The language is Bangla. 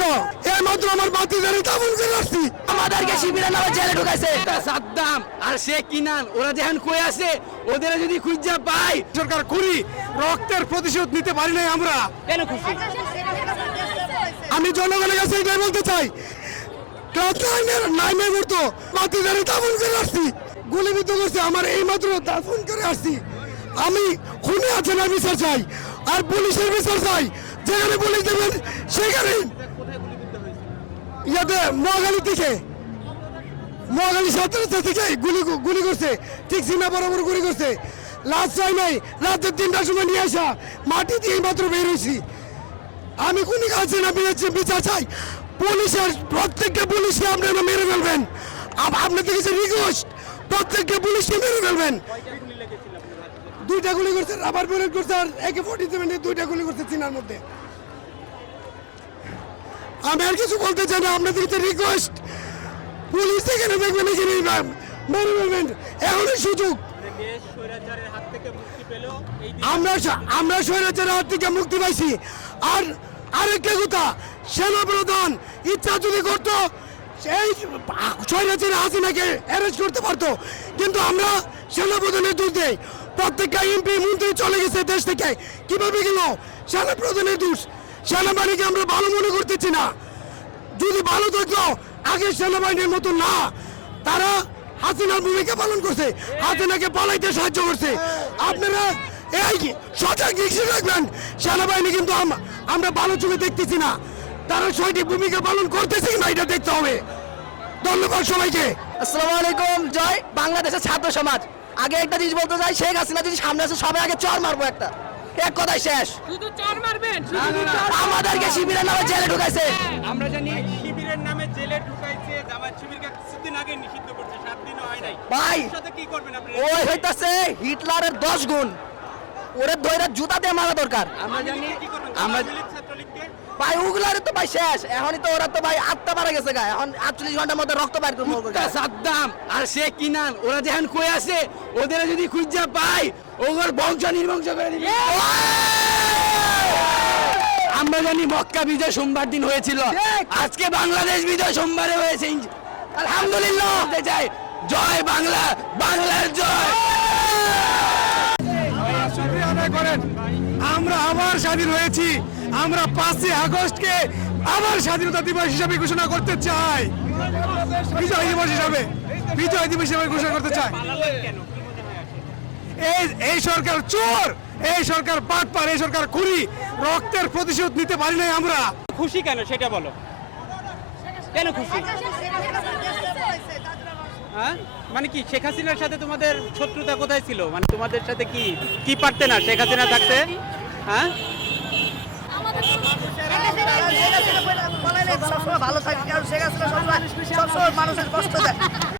মাত্র এই মাত্র আমার বাতি ধরে দাবন করে আসছি আমাদেরকে শিবিরের নামে জেলে ঢুকাইছে। সাদ্দাম আর সে কিনান ওরা যেখান কই আছে ওদের যদি খুঁজা পাই সরকার করি রক্তের প্রতিশোধ নিতে পারি নাই আমরা। কেন খুশি আমি জনগণের কাছে এটাই বলতে চাই ক্লাস নাইনের নাইনের মতো বাতি ধরে দাবন করে আসছি গুলিবিদ্ধ করছে আমার এই মাত্র দাফন করে আসছি আমি খুনে আছে না বিচার চাই আর পুলিশের বিচার চাই। যেখানে পুলিশ দেবেন সেখানে ইয়াতে মহাগালী থেকে মহাগালী সাতটা থেকে গুলি গুলি করছে। ঠিক সীমা বরাবর গুলি করছে। লাস্ট চাই নাই, রাতের তিনটার সময় নিয়ে আসা। মাটি দিয়ে মাত্র বের হয়েছি। আমি কোন কাছে না পেরেছি বিচার চাই। পুলিশের প্রত্যেকটা পুলিশকে আপনারা মেরে ফেলবেন। আপ- আপনাদের কাছে রিকোয়েস্ট? প্রত্যেকটা পুলিশকে মেরে ফেলবেন। দুইটা গুলি করছে রাবার বুলেট করছে, আর একে ফোর্টি সেভেন দুইটা গুলি করছে চীনার মধ্যে। আমি আর কিছু বলতে চাই না, আপনাদের কাছে রিকোয়েস্ট পুলিশ এখানে দেখবেন এখানে ফেলবেন এখনই সুযোগ। আমরা আমরা স্বৈরাচারের হাত থেকে মুক্তি পাইছি। আর আরেকটা কথা সেনা প্রধান ইচ্ছা যদি করতো, সেই স্বৈরাচারের হাসিনাকে অ্যারেস্ট করতে পারতো। কিন্তু আমরা সেনা প্রধানের দোষ দেই। প্রত্যেকটা এমপি মন্ত্রী চলে গেছে দেশ থেকে। কীভাবে গেল? সেনা প্রধানের দোষ। সেনাবাহিনীকে আমরা ভালো মনে করতেছি না। যদি ভালো থাকতো আগের সেনাবাহিনীর মতো না। তারা হাসিনার ভূমিকা পালন করছে, হাসিনাকে পালাইতে সাহায্য করছে। আপনারা এই দৃষ্টি রাখবেন, সেনাবাহিনী কিন্তু আমরা ভালো চোখে দেখতেছি না। তারা সঠিক ভূমিকা পালন করতেছে কিনা এটা দেখতে হবে। ধন্যবাদ সবাইকে। আসসালামু আলাইকুম, জয় বাংলাদেশের ছাত্র সমাজ। আগে একটা জিনিস বলতে চাই, শেখ হাসিনা যদি সামনে আসে, সবাই আগে চর মারবো একটা। এক কথাই শেষ। শুধু চর মারবেন আমাদেরকে শিবিরের নামে জেলে ঢুকাইছে। আমরা জানি শিবিরের নামে জেলে ঢুকাইছে জামাত শিবিরকে কিছুদিন আগে নিষিদ্ধ করছে সাত দিনও হয় নাই। ভাই সাথে কি করবেন আপনি? ওই হইতাছে হিটলারের দশ গুণ। ওরে ধৈর্য জুতা দিয়ে মারা দরকার। আমরা জানি কি করবেন? আমরা ভাই উগলারে তো ভাই শেষ। এখনই তো ওরা তো ভাই আত্মা মারা গেছে গা। এখন আটচল্লিশ ঘণ্টার মধ্যে রক্ত বাইর করব সাদ্দাম আর সে কিনান ওরা যেখান কই আছে ওদের যদি খুঁজা পাই ওগর বংশ নির্বংশ করে দিবে। আমরা জানি মক্কা বিজয় সোমবার দিন হয়েছিল। আজকে বাংলাদেশ বিজয় সোমবারে হয়েছে। আলহামদুলিল্লাহ বলতে চাই। জয় বাংলা বাংলার জয়। আদায় করেন। আমরা আবার স্বাধীন হয়েছি। আমরা পাঁচই আগস্টকে আবার স্বাধীনতা দিবস হিসাবে ঘোষণা করতে চাই। বিজয় দিবস হিসাবে। বিজয় দিবস হিসাবে ঘোষণা করতে চাই। এই এই সরকার চোর, এই সরকার পাট পাটপার এই সরকার খুরি রক্তের প্রতিশোধ নিতে পারি নাই আমরা। খুশি কেন সেটা বলো। কেন খুশি? হ্যাঁ? মানে কি শেখ হাসিনার সাথে তোমাদের শত্রুতা কোথায় ছিল? মানে তোমাদের সাথে কি কি পারতে না শেখ হাসিনা থাকতে? হ্যাঁ? ভালো থাকে কারণ শেখ হাসিনা সবসময় সবসময় মানুষের কষ্ট দেয়।